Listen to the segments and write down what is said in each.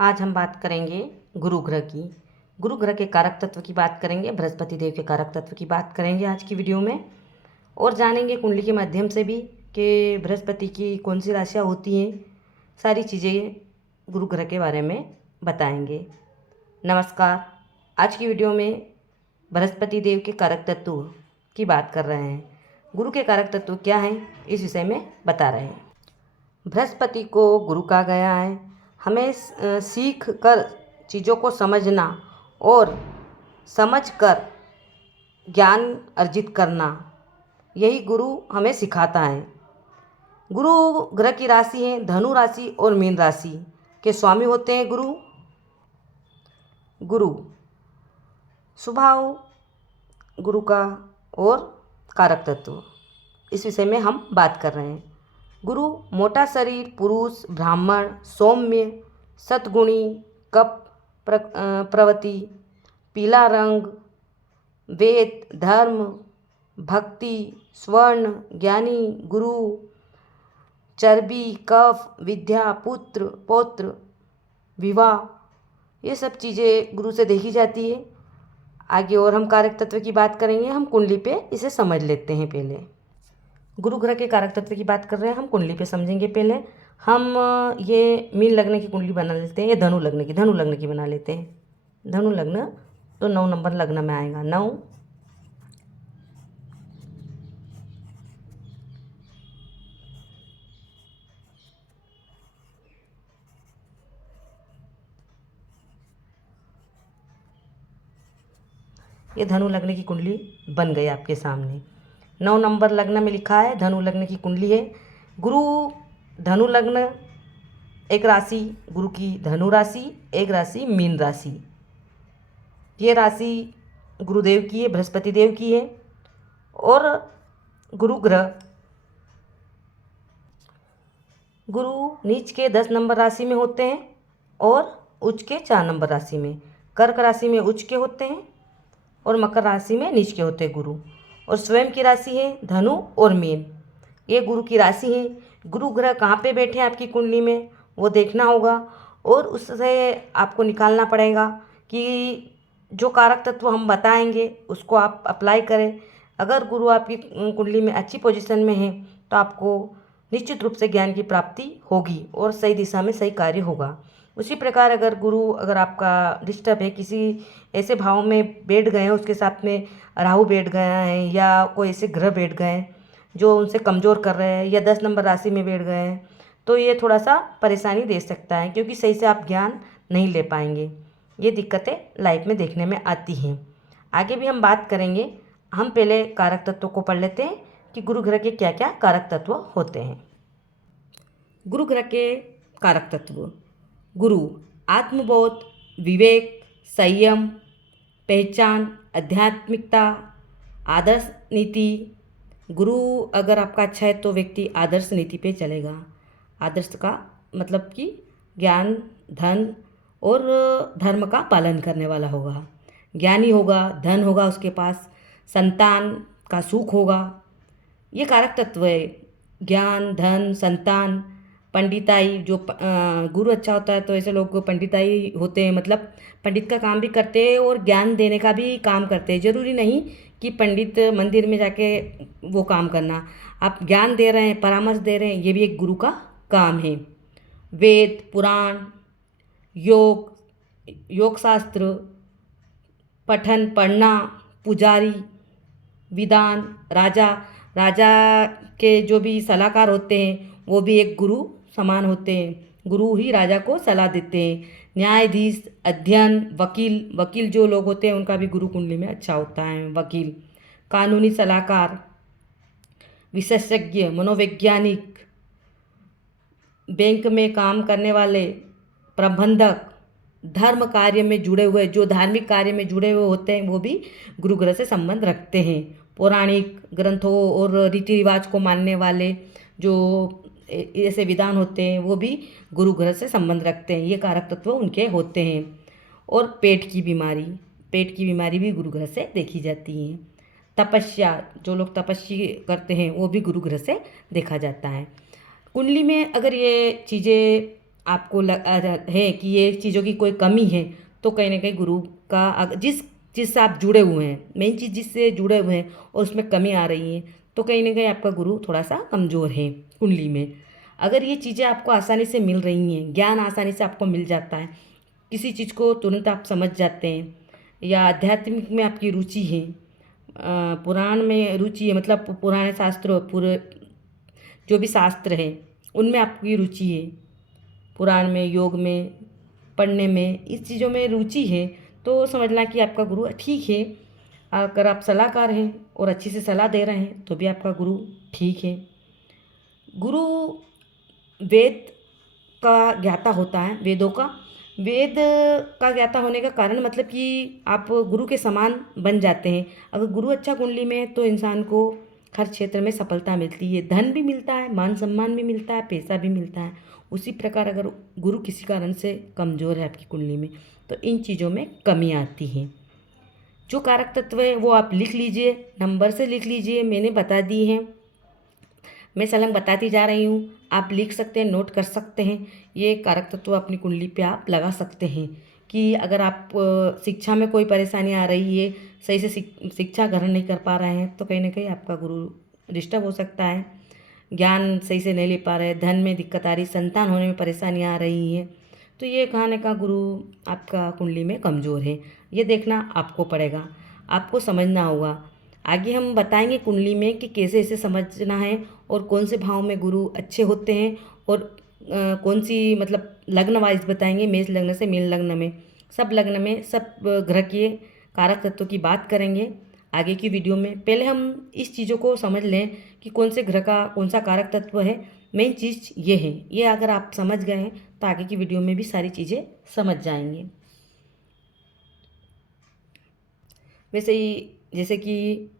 आज हम बात करेंगे गुरु ग्रह की। गुरु ग्रह के कारक तत्व की बात करेंगे, बृहस्पति देव के कारक तत्व की बात करेंगे आज की वीडियो में, और जानेंगे कुंडली के माध्यम से भी कि बृहस्पति की कौन सी राशियाँ होती हैं। सारी चीज़ें गुरु ग्रह के बारे में बताएंगे। नमस्कार। आज की वीडियो में बृहस्पति देव के कारक तत्व की बात कर रहे हैं। गुरु के कारक तत्व क्या हैं, इस विषय में बता रहे हैं। बृहस्पति को गुरु कहा गया है। हमें सीख कर चीज़ों को समझना और समझ कर ज्ञान अर्जित करना, यही गुरु हमें सिखाता है। गुरु ग्रह की राशि है धनु राशि और मीन राशि के स्वामी होते हैं गुरु। गुरु स्वभाव गुरु का और कारक तत्व, इस विषय में हम बात कर रहे हैं। गुरु मोटा शरीर, पुरुष, ब्राह्मण, सौम्य, सद्गुणी, कप प्रवृत्ति, पीला रंग, वेद, धर्म, भक्ति, स्वर्ण, ज्ञानी, गुरु, चर्बी, कफ, विद्या, पुत्र, पौत्र, विवाह, ये सब चीज़ें गुरु से देखी जाती है। आगे और हम कारक तत्व की बात करेंगे। हम कुंडली पे इसे समझ लेते हैं। पहले गुरु ग्रह के कारक तत्व की बात कर रहे हैं, हम कुंडली पे समझेंगे। पहले हम ये मीन लग्न की कुंडली बना लेते हैं, या धनु लग्न की बना लेते हैं। धनु लग्न तो 9 नंबर लग्न में आएगा। 9 ये धनु लग्न की कुंडली बन गई आपके सामने। 9 नंबर लग्न में लिखा है, धनु लग्न की कुंडली है। गुरु धनु लग्न, एक राशि गुरु की धनु राशि, एक राशि मीन राशि। ये राशि गुरुदेव की है, बृहस्पति देव की है। और गुरु ग्रह गुरु नीच के 10 नंबर राशि में होते हैं और उच्च के 4 नंबर राशि में। कर्क राशि में उच्च के होते हैं और मकर राशि में नीच के होते हैं गुरु। और स्वयं की राशि है धनु और मीन, ये गुरु की राशि है। गुरु ग्रह कहाँ पे बैठे हैं आपकी कुंडली में, वो देखना होगा और उससे आपको निकालना पड़ेगा कि जो कारक तत्व हम बताएंगे उसको आप अप्लाई करें। अगर गुरु आपकी कुंडली में अच्छी पोजीशन में है तो आपको निश्चित रूप से ज्ञान की प्राप्ति होगी और सही दिशा में सही कार्य होगा। उसी प्रकार अगर आपका डिस्टर्ब है, किसी ऐसे भाव में बैठ गए हैं, उसके साथ में राहु बैठ गया है या कोई ऐसे ग्रह बैठ गए हैं जो उनसे कमज़ोर कर रहे हैं, या 10 नंबर राशि में बैठ गए हैं, तो ये थोड़ा सा परेशानी दे सकता है, क्योंकि सही से आप ज्ञान नहीं ले पाएंगे। ये दिक्कतें लाइफ में देखने में आती हैं। आगे भी हम बात करेंगे। हम पहले कारक तत्वों को पढ़ लेते हैं कि गुरु ग्रह के क्या क्या कारक तत्व होते हैं। गुरु ग्रह के कारक तत्व: गुरु आत्मबोध, विवेक, संयम, पहचान, आध्यात्मिकता, आदर्श नीति। गुरु अगर आपका अच्छा है तो व्यक्ति आदर्श नीति पे चलेगा। आदर्श का मतलब कि ज्ञान, धन और धर्म का पालन करने वाला होगा। ज्ञानी होगा, धन होगा उसके पास, संतान का सुख होगा। ये कारक तत्व है, ज्ञान, धन, संतान, पंडिताई। जो गुरु अच्छा होता है तो ऐसे लोग पंडिताई होते हैं, मतलब पंडित का काम भी करते हैं और ज्ञान देने का भी काम करते हैं। ज़रूरी नहीं कि पंडित मंदिर में जाके वो काम करना, आप ज्ञान दे रहे हैं, परामर्श दे रहे हैं, ये भी एक गुरु का काम है। वेद, पुराण, योग शास्त्र, पठन पढ़ना, पुजारी, विद्वान, राजा के जो भी सलाहकार होते हैं वो भी एक गुरु समान होते हैं। गुरु ही राजा को सलाह देते हैं। न्यायाधीश, अध्ययन, वकील जो लोग होते हैं उनका भी गुरु कुंडली में अच्छा होता है। वकील, कानूनी सलाहकार, विशेषज्ञ, मनोवैज्ञानिक, बैंक में काम करने वाले, प्रबंधक, धर्म कार्य में जुड़े हुए, जो धार्मिक कार्य में जुड़े हुए होते हैं वो भी गुरु ग्रह से संबंध रखते हैं। पौराणिक ग्रंथों और रीति रिवाज को मानने वाले जो ऐसे विधान होते हैं वो भी गुरु ग्रह से संबंध रखते हैं। ये कारक तत्व उनके होते हैं। और पेट की बीमारी भी गुरु ग्रह से देखी जाती है। तपस्या, जो लोग तपस्या करते हैं वो भी गुरु ग्रह से देखा जाता है। कुंडली में अगर ये चीज़ें आपको है कि ये चीज़ों की कोई कमी है, तो कहीं ना कहीं गुरु का जिस जिससे आप जुड़े हुए हैं, मेन चीज़ जिससे जुड़े हुए हैं और उसमें कमी आ रही है, तो कहीं ना कहीं आपका गुरु थोड़ा सा कमज़ोर है कुंडली में। अगर ये चीज़ें आपको आसानी से मिल रही हैं, ज्ञान आसानी से आपको मिल जाता है, किसी चीज़ को तुरंत आप समझ जाते हैं, या आध्यात्मिक में आपकी रुचि है, पुराण में रुचि है, मतलब पुराने शास्त्रों पूरे जो भी शास्त्र है उनमें आपकी रुचि है, पुराण में, योग में, पढ़ने में, इस चीज़ों में रुचि है, तो समझना कि आपका गुरु ठीक है। अगर आप सलाहकार हैं और अच्छी से सलाह दे रहे हैं तो भी आपका गुरु ठीक है। गुरु वेद का ज्ञाता होता है, वेद का ज्ञाता होने का कारण मतलब कि आप गुरु के समान बन जाते हैं। अगर गुरु अच्छा कुंडली में है तो इंसान को हर क्षेत्र में सफलता मिलती है, धन भी मिलता है, मान सम्मान भी मिलता है, पैसा भी मिलता है। उसी प्रकार अगर गुरु किसी कारण से कमज़ोर है आपकी कुंडली में, तो इन चीज़ों में कमी आती है। जो कारक तत्व है वो आप लिख लीजिए, नंबर से लिख लीजिए, मैंने बता दी है, मैं सलंग बताती जा रही हूँ, आप लिख सकते हैं, नोट कर सकते हैं। ये कारक तत्व अपनी कुंडली पे आप लगा सकते हैं कि अगर आप शिक्षा में कोई परेशानी आ रही है, सही से शिक्षा ग्रहण नहीं कर पा रहे हैं, तो कहीं ना कहीं आपका गुरु डिस्टर्ब हो सकता है। ज्ञान सही से नहीं ले पा रहे, धन में दिक्कत आ रही, संतान होने में परेशानी आ रही है, तो ये कहने का गुरु आपका कुंडली में कमज़ोर है। ये देखना आपको पड़ेगा, आपको समझना होगा। आगे हम बताएंगे कुंडली में कि कैसे इसे समझना है और कौन से भाव में गुरु अच्छे होते हैं, और कौन सी मतलब लग्न वाइज बताएंगे, मेष लग्न से मीन लग्न में, सब लग्न में सब ग्रह के कारक तत्वों की बात करेंगे आगे की वीडियो में। पहले हम इस चीज़ों को समझ लें कि कौन से ग्रह का कौन सा कारक तत्व है। मेन चीज़ ये है, ये अगर आप समझ गए हैं तो आगे की वीडियो में भी सारी चीज़ें समझ जाएंगे। वैसे ही जैसे कि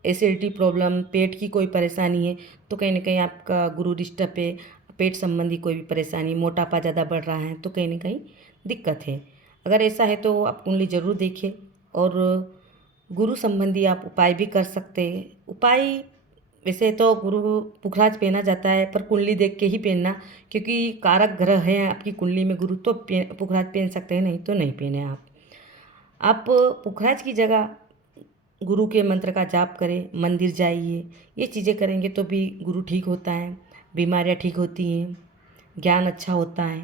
एसिडिटी प्रॉब्लम, पेट की कोई परेशानी है, तो कहीं ना कहीं आपका गुरु डिस्टर्ब है। पेट संबंधी कोई भी परेशानी, मोटापा ज़्यादा बढ़ रहा है, तो कहीं ना कहीं दिक्कत है। अगर ऐसा है तो आप कुंडली ज़रूर देखें, और गुरु संबंधी आप उपाय भी कर सकते हैं। उपाय वैसे तो गुरु पुखराज पहना जाता है, पर कुंडली देख के ही पहनना, क्योंकि कारक ग्रह हैं आपकी कुंडली में गुरु, तो पुखराज पहन सकते हैं, नहीं तो नहीं पहने आप पुखराज की जगह गुरु के मंत्र का जाप करें, मंदिर जाइए, ये चीज़ें करेंगे तो भी गुरु ठीक होता है, बीमारियां ठीक होती हैं, ज्ञान अच्छा होता है।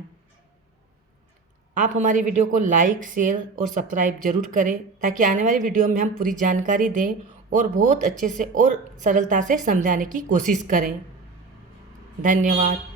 आप हमारी वीडियो को लाइक, शेयर और सब्सक्राइब जरूर करें, ताकि आने वाली वीडियो में हम पूरी जानकारी दें और बहुत अच्छे से और सरलता से समझाने की कोशिश करें। धन्यवाद।